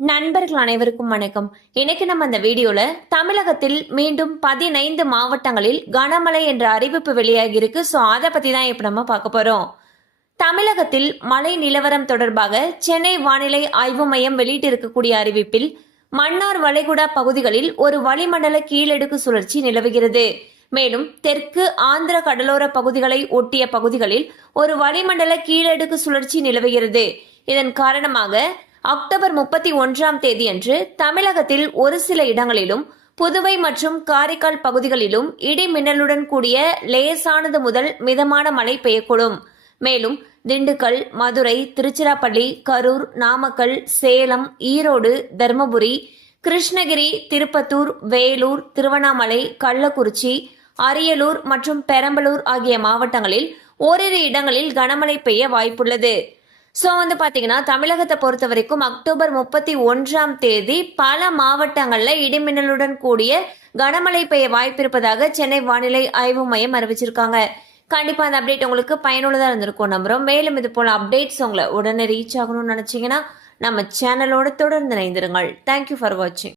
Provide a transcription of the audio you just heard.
நண்பர்கள் அனைவருக்கும் வணக்கம். இன்னைக்கு நம்ம அந்த வீடியோல தமிழகத்தில் மீண்டும் 15 மாவட்டங்களில் கனமழை என்ற அறிவிப்பு வெளியாகி இருக்கு. சோ அதை பத்தி தான் இப்ப நம்ம பார்க்க போறோம். தமிழகத்தில் மழை நிலவரம் தொடர்பாக சென்னை வானிலை ஆய்வு மையம் வெளியிட்டிருக்கக்கூடிய அறிவிப்பில் மன்னார் வளைகுடா பகுதிகளில் ஒரு வளிமண்டல கீழடுக்கு சுழற்சி நிலவுகிறது. மேலும் தெற்கு ஆந்திர கடலோர பகுதிகளை ஒட்டிய பகுதிகளில் ஒரு வளிமண்டல கீழடுக்கு சுழற்சி நிலவுகிறது. இதன் காரணமாக அக்டோபர் 31ஆம் தேதியன்று தமிழகத்தில் ஒரு சில இடங்களிலும் புதுவை மற்றும் காரைக்கால் பகுதிகளிலும் இடி மின்னலுடன் கூடிய லேசானது முதல் மிதமான மழை பெய்யக்கூடும். மேலும் திண்டுக்கல், மதுரை, திருச்சிராப்பள்ளி, கரூர், நாமக்கல், சேலம், ஈரோடு, தர்மபுரி, கிருஷ்ணகிரி, திருப்பத்தூர், வேலூர், திருவண்ணாமலை, கள்ளக்குறிச்சி, அரியலூர் மற்றும் பெரம்பலூர் ஆகிய மாவட்டங்களில் ஓரிரு இடங்களில் கனமழை பெய்ய வாய்ப்புள்ளது. ஸோ பார்த்தீங்கன்னா தமிழகத்தை பொறுத்த வரைக்கும் அக்டோபர் 31ஆம் தேதி பல மாவட்டங்களில் இடிமின்னலுடன் கூடிய கனமழை பெய்ய வாய்ப்பு இருப்பதாக சென்னை வானிலை ஆய்வு மையம் அறிவிச்சிருக்காங்க. கண்டிப்பாக அந்த அப்டேட் உங்களுக்கு பயனுள்ளதாக இருந்திருக்கும் நம்புறோம். மேலும் இது போல அப்டேட்ஸ் உங்களை உடனே ரீச் ஆகணும்னு நினைச்சீங்கன்னா நம்ம சேனலோட தொடர்ந்து இணைந்திருங்கள். தேங்க்யூ ஃபார் வாட்சிங்.